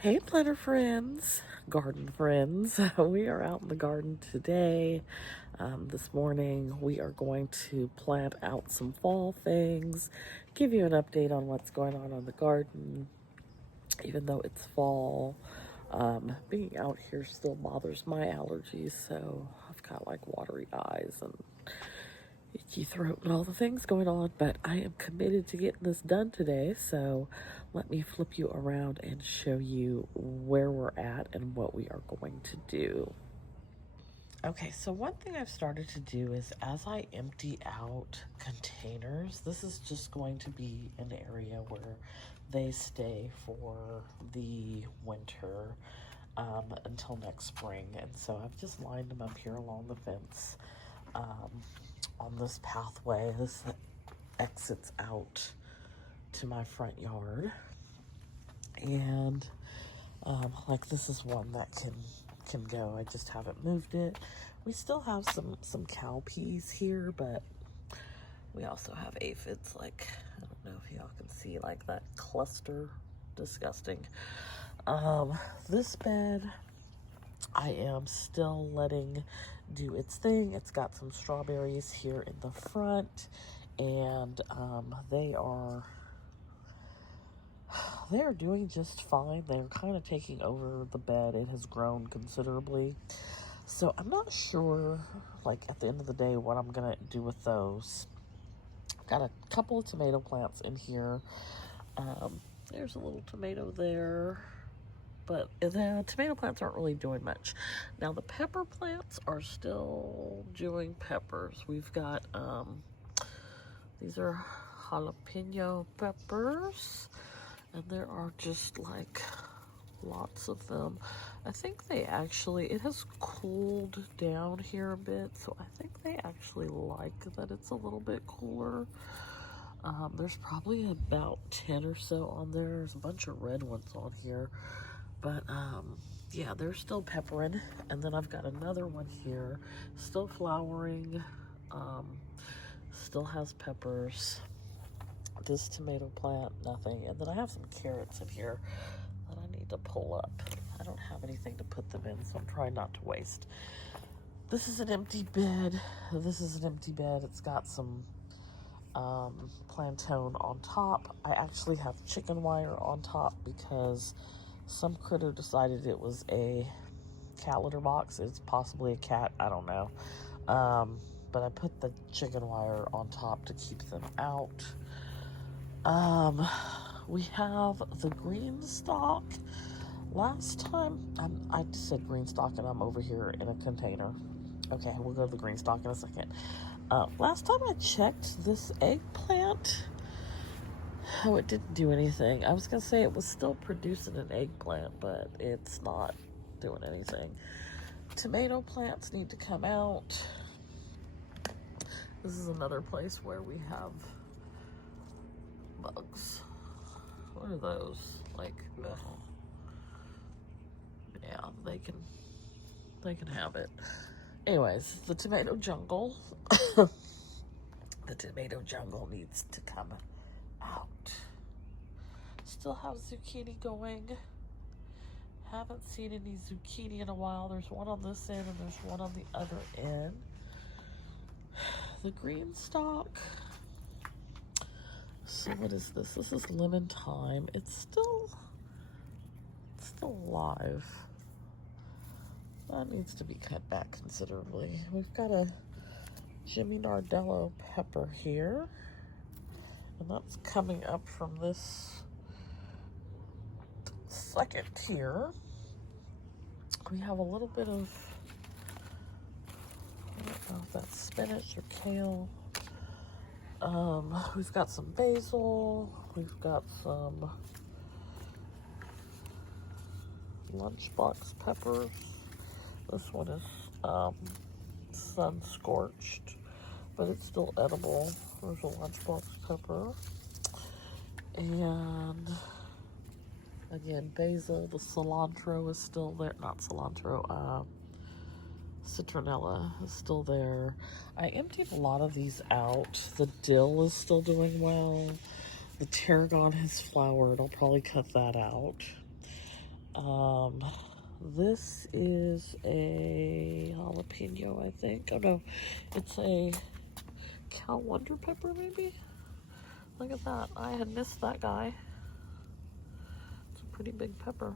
Hey, planter friends, garden friends. We are out in the garden today. This morning, we are going to plant out some fall things, give you an update on what's going on the garden, even though it's fall. Being out here still bothers my allergies, so I've got like watery eyes and itchy throat and all the things going on, but I am committed to getting this done today, so let me flip you around and show you where we're at and what we are going to do. Okay, so one thing I've started to do is as I empty out containers, this is just going to be an area where they stay for the winter until next spring. And so I've just lined them up here along the fence on this pathway. This exits out to my front yard. And like this is one that can go. I just haven't moved it. We still have some cow peas here, but we also have aphids. Like, I don't know if y'all can see like that cluster. Disgusting. This bed I am still letting do its thing. It's got some strawberries here in the front, and they are doing just fine. They're kind of taking over the bed. It has grown considerably. So I'm not sure, like, at the end of the day, what I'm going to do with those. Got a couple of tomato plants in here. There's a little tomato there. But the tomato plants aren't really doing much. Now, the pepper plants are still doing peppers. We've got, these are jalapeno peppers. And there are just like lots of them. I think they actually, it has cooled down here a bit, so I think they actually like that it's a little bit cooler. There's probably about 10 or so on there. There's a bunch of red ones on here, but yeah, they're still peppering. And then I've got another one here, still flowering, still has peppers. This tomato plant, nothing. And then I have some carrots in here that I need to pull up. I don't have anything to put them in, so I'm trying not to waste. This is an empty bed. This is an empty bed. It's got some plantain on top. I actually have chicken wire on top because some critter decided it was a cat litter box. It's possibly a cat, I don't know. But I put the chicken wire on top to keep them out. We have the GreenStalk. Last time, I just said GreenStalk and I'm over here in a container. Okay, we'll go to the GreenStalk in a second. Last time I checked this eggplant, oh, it didn't do anything. I was gonna say it was still producing an eggplant, but it's not doing anything. Tomato plants need to come out. This is another place where we have bugs. What are those? Like, yeah, they can have it. Anyways, the tomato jungle. The tomato jungle needs to come out. Still have zucchini going. Haven't seen any zucchini in a while. There's one on this end and there's one on the other end. The GreenStalk. So what is this? This is lemon thyme. It's still alive. That needs to be cut back considerably. We've got a Jimmy Nardello pepper here, and that's coming up from this second tier. We have a little bit of, I don't know if that's spinach or kale. We've got some basil. We've got some lunchbox peppers. This one is sun scorched, but it's still edible. There's a lunchbox pepper. And again, basil. The cilantro is still there. Not cilantro, citronella is still there. I emptied a lot of these out. The dill is still doing well. The tarragon has flowered. I'll probably cut that out. This is a jalapeno, I think. Oh no, it's a cow wonder pepper, maybe? Look at that. I had missed that guy. It's a pretty big pepper.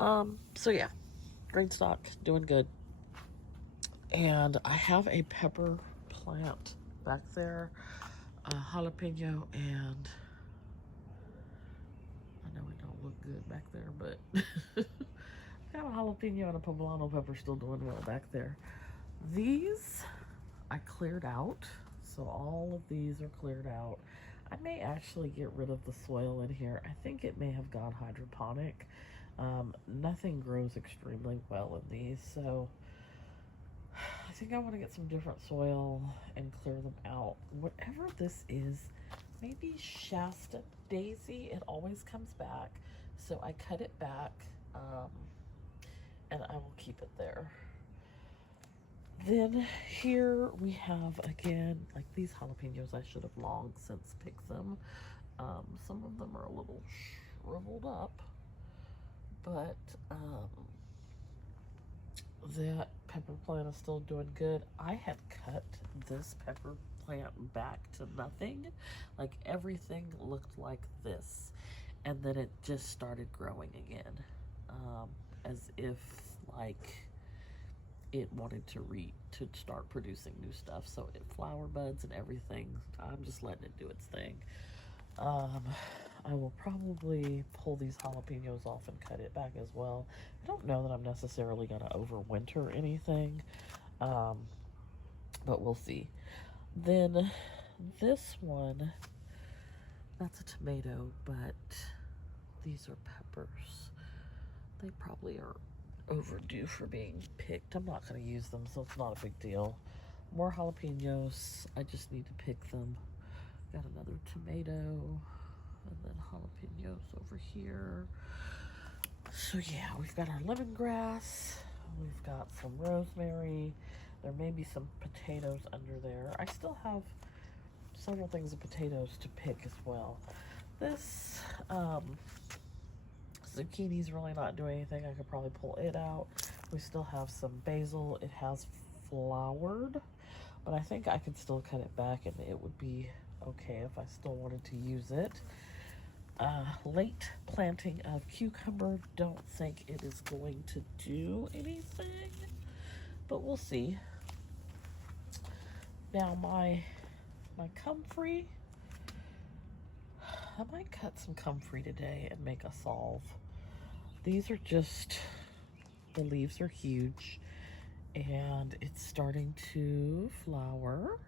So yeah, GreenStalk, doing good. And I have a pepper plant back there, a jalapeno, and I know it don't look good back there, but I got a jalapeno and a poblano pepper still doing well back there. These I cleared out, so all of these are cleared out. I may actually get rid of the soil in here. I think it may have gone hydroponic. Nothing grows extremely well in these, so I think I want to get some different soil and clear them out. Whatever this is, maybe Shasta Daisy, it always comes back, so I cut it back, and I will keep it there. Then here we have, again, like these jalapenos, I should have long since picked them. Some of them are a little shriveled up, but that pepper plant is still doing good. I had cut this pepper plant back to nothing. Like everything looked like this, and then it just started growing again, as if like it wanted to start producing new stuff. So it flower buds and everything. I'm just letting it do its thing. I will probably pull these jalapenos off and cut it back as well. I don't know that I'm necessarily going to overwinter anything, but we'll see. Then this one, that's a tomato, but these are peppers. They probably are overdue for being picked. I'm not going to use them, so it's not a big deal. More jalapenos. I just need to pick them. Got another tomato, and then jalapenos over here. So yeah, we've got our lemongrass. We've got some rosemary. There may be some potatoes under there. I still have several things of potatoes to pick as well. This zucchini's really not doing anything. I could probably pull it out. We still have some basil. It has flowered, but I think I could still cut it back and it would be okay if I still wanted to use it. Late planting of cucumber. Don't think it is going to do anything, but we'll see. Now my comfrey, I might cut some comfrey today and make a salve. These are just, the leaves are huge and it's starting to flower.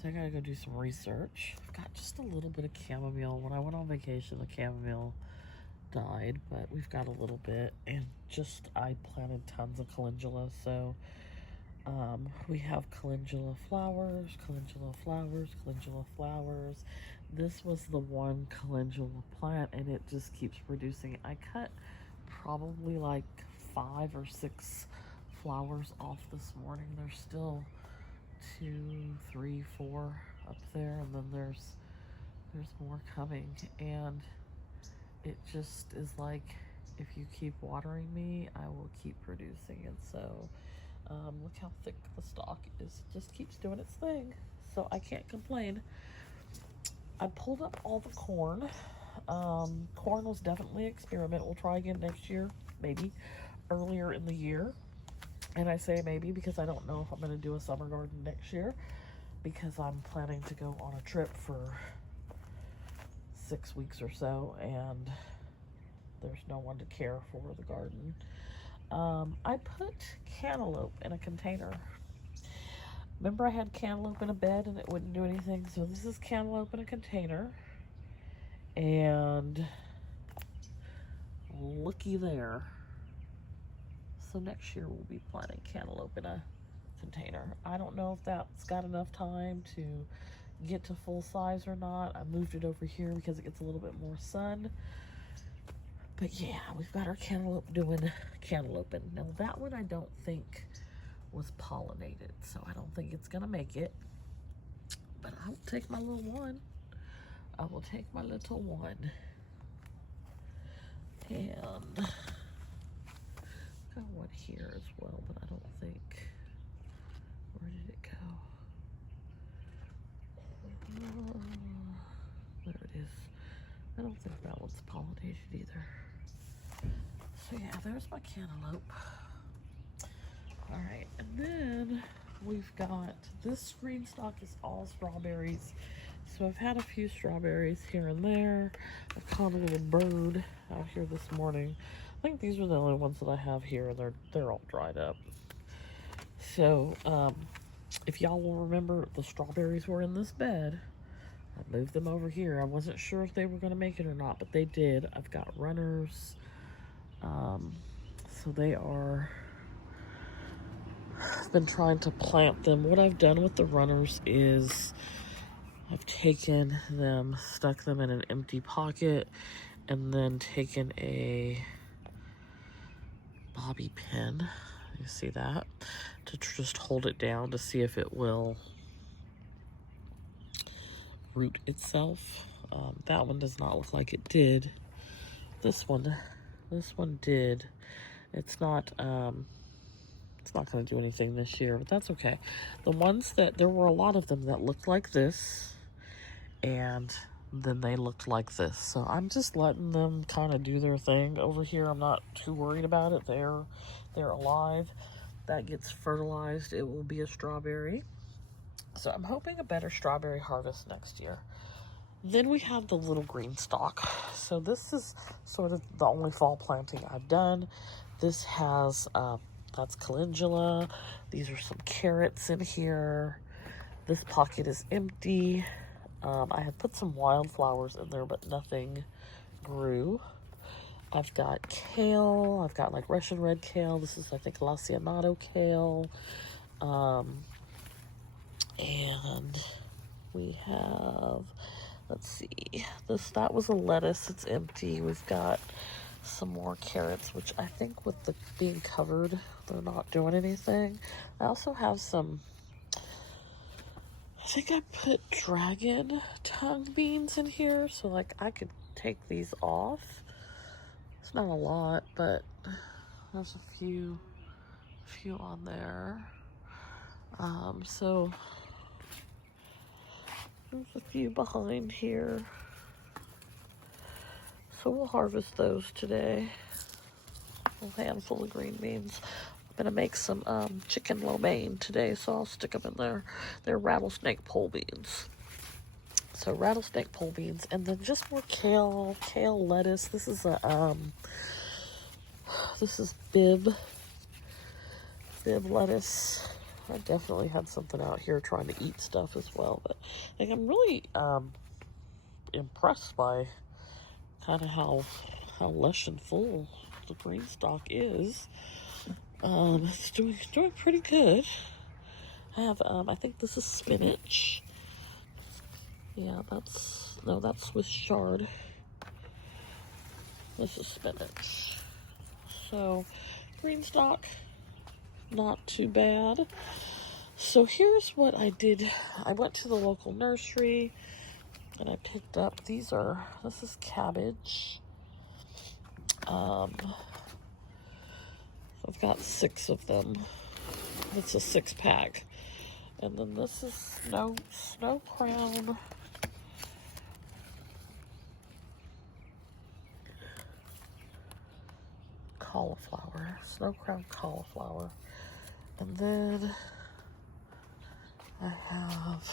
So I gotta go do some research. I've got just a little bit of chamomile. When I went on vacation, the chamomile died, but we've got a little bit, and just I planted tons of calendula, so we have calendula flowers, calendula flowers, calendula flowers. This was the one calendula plant, and it just keeps producing. I cut probably like 5 or 6 flowers off this morning. There's still 2, 3, 4 up there, and then there's more coming, and it just is like, if you keep watering me, I will keep producing. And so look how thick the stalk is. It just keeps doing its thing, so I can't complain. I pulled up all the corn. Corn was definitely an experiment. We'll try again next year, maybe earlier in the year. And I say maybe because I don't know if I'm going to do a summer garden next year, because I'm planning to go on a trip for 6 weeks or so, and there's no one to care for the garden. I put cantaloupe in a container. Remember I had cantaloupe in a bed and it wouldn't do anything? So this is cantaloupe in a container. And looky there. So next year we'll be planting cantaloupe in a container. I don't know if that's got enough time to get to full size or not. I moved it over here because it gets a little bit more sun. But yeah, we've got our cantaloupe doing cantaloupe. And now that one I don't think was pollinated, so I don't think it's gonna make it. But I'll take my little one. I will take my little one. And got one here as well, but I don't think, where did it go? There it is. I don't think that one's pollinated either. So yeah, there's my cantaloupe. All right, and then we've got this GreenStalk is all strawberries. So I've had a few strawberries here and there. I've caught a little bird out here this morning. I think these are the only ones that I have here, and they're all dried up. So if y'all will remember, the strawberries were in this bed. I moved them over here. I wasn't sure if they were going to make it or not, but they did. I've got runners. So they are, I've been trying to plant them. What I've done with the runners is I've taken them, stuck them in an empty pocket, and then taken a bobby pin, you see that, to just hold it down to see if it will root itself. That one does not look like it did. This one did. It's not going to do anything this year, but that's okay. The ones that, there were a lot of them that looked like this, and then they looked like this. So I'm just letting them kind of do their thing over here. I'm not too worried about it. They're alive. That gets fertilized, it will be a strawberry. So I'm hoping a better strawberry harvest next year. Then we have the little GreenStalk. So this is sort of the only fall planting I've done. This has, that's calendula. These are some carrots in here. This pocket is empty. I had put some wildflowers in there, but nothing grew. I've got kale. I've got like Russian red kale. This is, I think, Lacianato kale. And we have, let's see, that was a lettuce. It's empty. We've got some more carrots, which I think with the being covered, they're not doing anything. I also have some, I think I put dragon tongue beans in here, so like I could take these off. It's not a lot, but there's a few on there. So there's a few behind here. So we'll harvest those today. A handful of green beans. I'm gonna make some chicken lo mein today, so I'll stick them in there. They're rattlesnake pole beans. So rattlesnake pole beans, and then just more kale lettuce. This is a this is Bib lettuce. I definitely had something out here trying to eat stuff as well, but like I'm really impressed by kind of how lush and full the GreenStalk is. It's doing pretty good. I have I think this is spinach. Yeah, that's Swiss chard. This is spinach. So GreenStalk, not too bad. So here's what I did. I went to the local nursery and I picked up, this is cabbage. I've got 6 of them. It's a 6-pack. And then this is snow crown. Cauliflower. Snow crown cauliflower. And then I have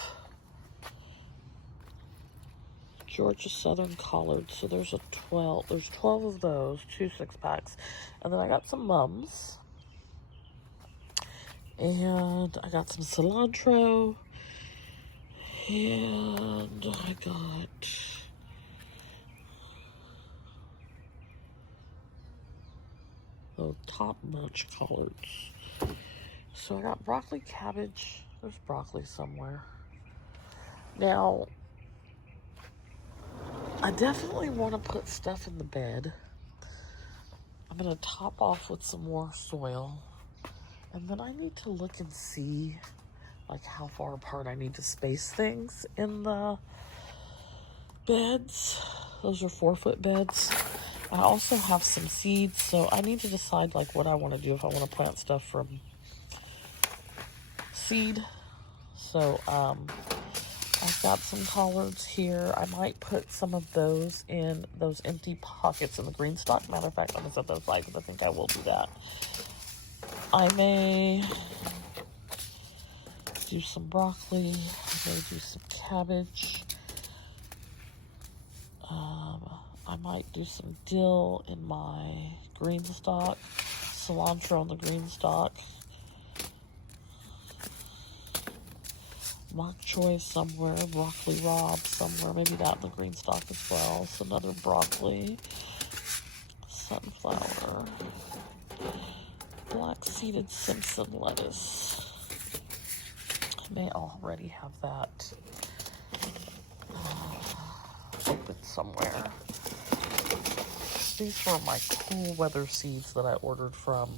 Georgia Southern collards. So there's 12 of those, 2 6-packs. And then I got some mums. And I got some cilantro. And I got top notch collards. So I got broccoli, cabbage. There's broccoli somewhere. Now, I definitely want to put stuff in the bed. I'm going to top off with some more soil. And then I need to look and see like how far apart I need to space things in the beds. Those are 4-foot beds. I also have some seeds, so I need to decide like what I want to do, if I want to plant stuff from seed. So I've got some collards here. I might put some of those in those empty pockets in the GreenStalk. Matter of fact, I'm going to set those aside because I think I will do that. I may do some broccoli. I may do some cabbage. I might do some dill in my GreenStalk. Cilantro in the GreenStalk. Mock choy somewhere, broccoli rabe somewhere, maybe that in the GreenStalk as well. So another broccoli, sunflower, black seeded Simpson lettuce. I may already have that open somewhere. These were my cool weather seeds that I ordered from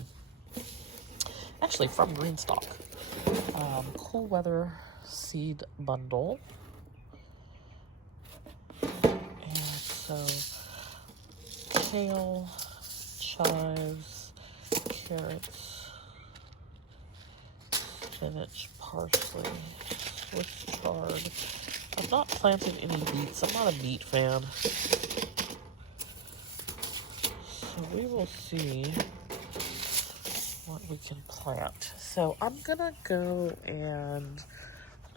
GreenStalk. Cool weather seed bundle. And so kale, chives, carrots, spinach, parsley, Swiss chard. I've not planted any beets. I'm not a beet fan. So we will see what we can plant. So I'm gonna go and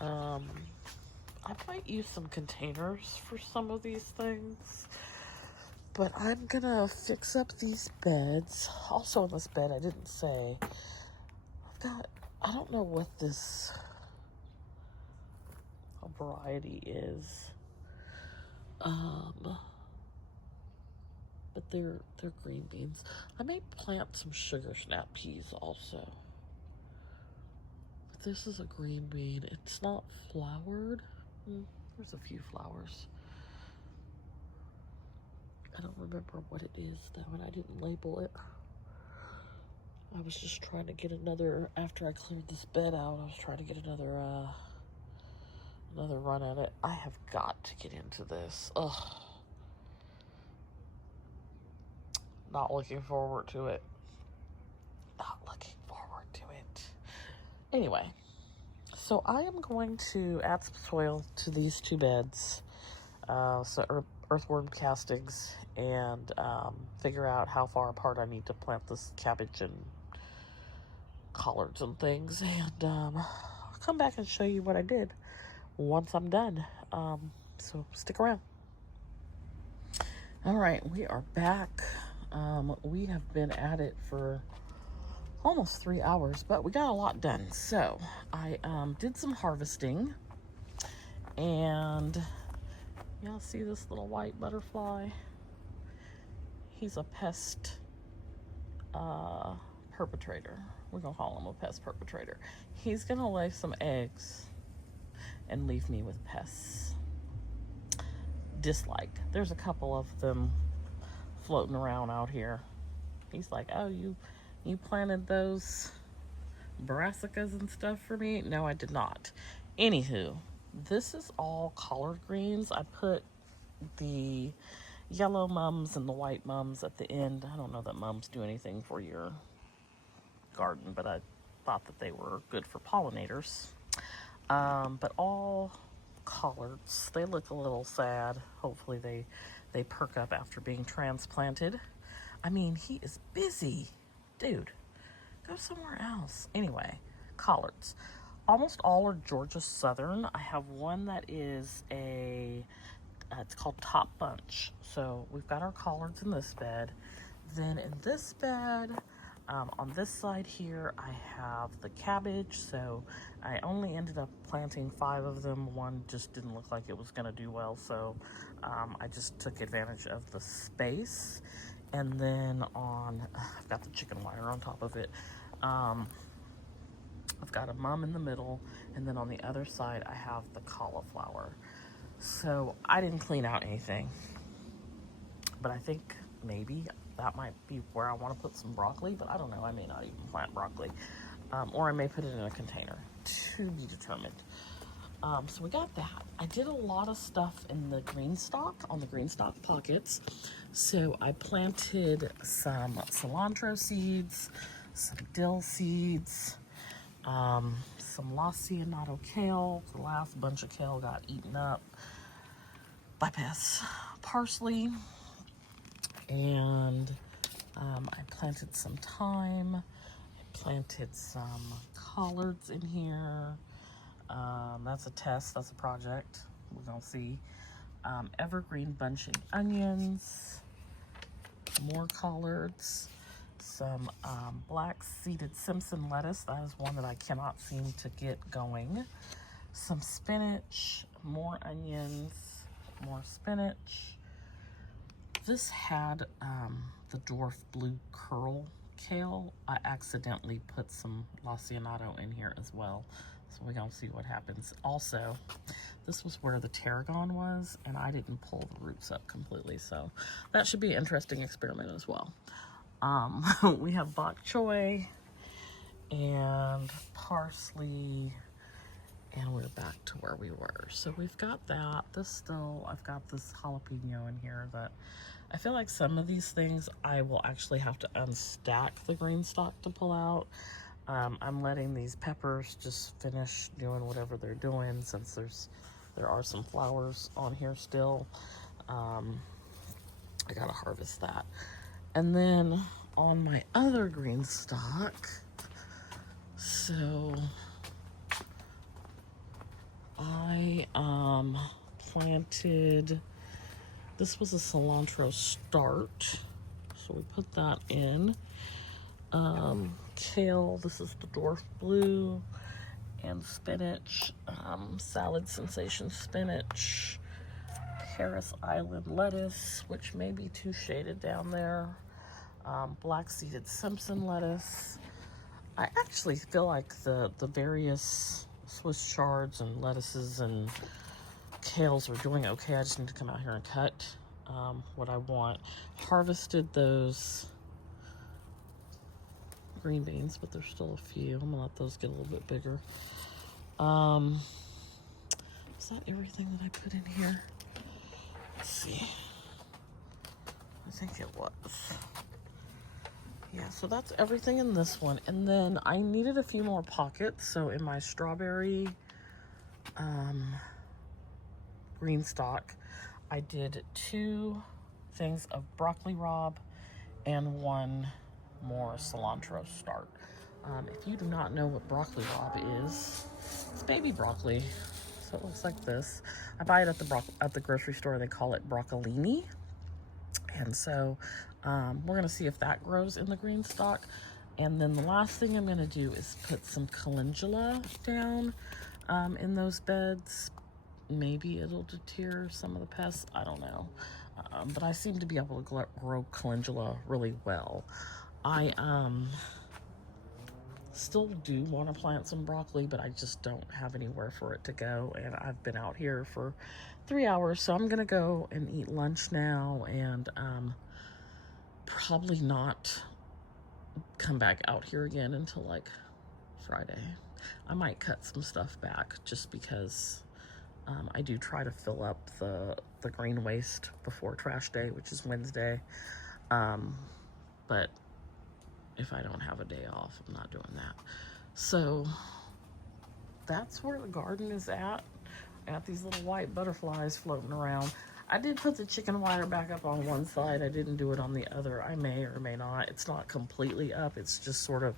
I might use some containers for some of these things, but I'm gonna fix up these beds. Also in this bed, I didn't say, I don't know what this variety is, but they're green beans. I may plant some sugar snap peas also. But this is a green bean. It's not flowered. There's a few flowers. I don't remember what it is though, and I didn't label it. I was just trying to get another, after I cleared this bed out, I was trying to get another run at it. I have got to get into this. Ugh. Not looking forward to it. Not looking forward to it. Anyway, so I am going to add some soil to these two beds. So earthworm castings, and figure out how far apart I need to plant this cabbage and collards and things, and I'll come back and show you what I did once I'm done. So stick around. All right, we are back. We have been at it for almost 3 hours, but we got a lot done. So I did some harvesting, and y'all see this little white butterfly? He's a pest perpetrator. We're gonna call him a pest perpetrator. He's gonna lay some eggs and leave me with pests. Disliked. There's a couple of them floating around out here. He's like, oh, you planted those brassicas and stuff for me? No, I did not. Anywho, this is all collard greens. I put the yellow mums and the white mums at the end. I don't know that mums do anything for your garden, but I thought that they were good for pollinators. But all collards. They look a little sad. Hopefully they perk up after being transplanted. I mean, he is busy. Dude, go somewhere else. Anyway, collards. Almost all are Georgia Southern. I have one that is it's called Top Bunch. So we've got our collards in this bed. Then in this bed, on this side here, I have the cabbage. So I only ended up planting 5 of them. One just didn't look like it was going to do well. So I just took advantage of the space. And then I've got the chicken wire on top of it. I've got a mum in the middle. And then on the other side, I have the cauliflower. So I didn't clean out anything. But I think maybe that might be where I want to put some broccoli, but I don't know. I may not even plant broccoli. Or I may put it in a container, to be determined. So we got that. I did a lot of stuff in the GreenStalk, on the GreenStalk pockets. So I planted some cilantro seeds, some dill seeds, some lacinato kale. The last bunch of kale got eaten up by pests. Parsley, and I planted some thyme. I planted some collards in here. That's a test, that's a project. We're gonna see. Evergreen bunching onions, more collards, some black seeded Simpson lettuce. That is one that I cannot seem to get going. Some spinach, more onions, more spinach. This had the dwarf blue curl kale. I accidentally put some lacinato in here as well, so we're gonna see what happens. Also, this was where the tarragon was, and I didn't pull the roots up completely, so that should be an interesting experiment as well. We have bok choy and parsley, and we're back to where we were. So we've got that. I've got this jalapeno in here that I feel like some of these things I will actually have to unstack the GreenStalk to pull out. I'm letting these peppers just finish doing whatever they're doing, since there are some flowers on here still. I gotta harvest that. And then on my other GreenStalk, so I planted, this was a cilantro start, so we put that in. Kale, this is the dwarf blue, and spinach, salad sensation spinach, Paris Island lettuce, which may be too shaded down there, black seeded Simpson lettuce. I actually feel like the various Swiss chards and lettuces and kales are doing okay. I just need to come out here and cut what I want. Harvested those green beans, but there's still a few. I'm gonna let those get a little bit bigger. Is that everything that I put in here? Let's see. I think it was. Yeah, so that's everything in this one. And then I needed a few more pockets. So in my strawberry GreenStalk, I did 2 things of broccoli rabe and 1 more cilantro start. If you do not know what broccoli rabe is, it's baby broccoli. So it looks like this. I buy it at the grocery store. They call it broccolini. And so we're gonna see if that grows in the GreenStalk. And then the last thing I'm gonna do is put some calendula down in those beds. Maybe it'll deter some of the pests, I don't know. But I seem to be able to grow calendula really well. I still do want to plant some broccoli, but I just don't have anywhere for it to go. And I've been out here for 3 hours, so I'm gonna go and eat lunch now, and probably not come back out here again until like Friday. I might cut some stuff back just because I do try to fill up the green waste before trash day, which is Wednesday. But if I don't have a day off, I'm not doing that. So that's where the garden is at. I got these little white butterflies floating around. I did put the chicken wire back up on one side. I didn't do it on the other. I may or may not. It's not completely up. It's just sort of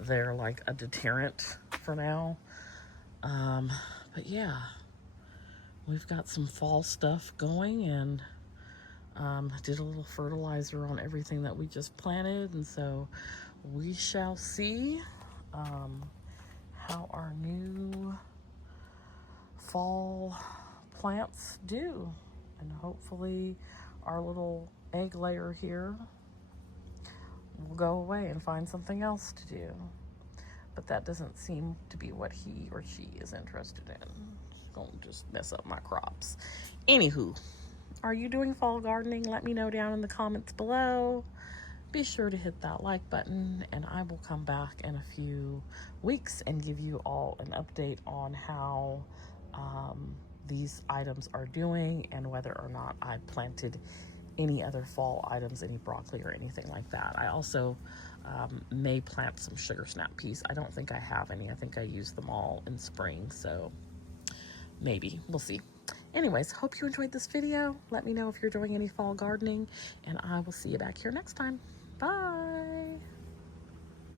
there like a deterrent for now. But yeah, we've got some fall stuff going, and I did a little fertilizer on everything that we just planted, and so we shall see how our new fall plants do. And hopefully our little egg layer here will go away and find something else to do. But that doesn't seem to be what he or she is interested in. It's going to just mess up my crops. Anywho, are you doing fall gardening? Let me know down in the comments below. Be sure to hit that like button, and I will come back in a few weeks and give you all an update on how these items are doing and whether or not I planted any other fall items, any broccoli or anything like that. I also may plant some sugar snap peas. I don't think I have any. I think I used them all in spring, so maybe. We'll see. Anyways, hope you enjoyed this video. Let me know if you're doing any fall gardening, and I will see you back here next time. Bye.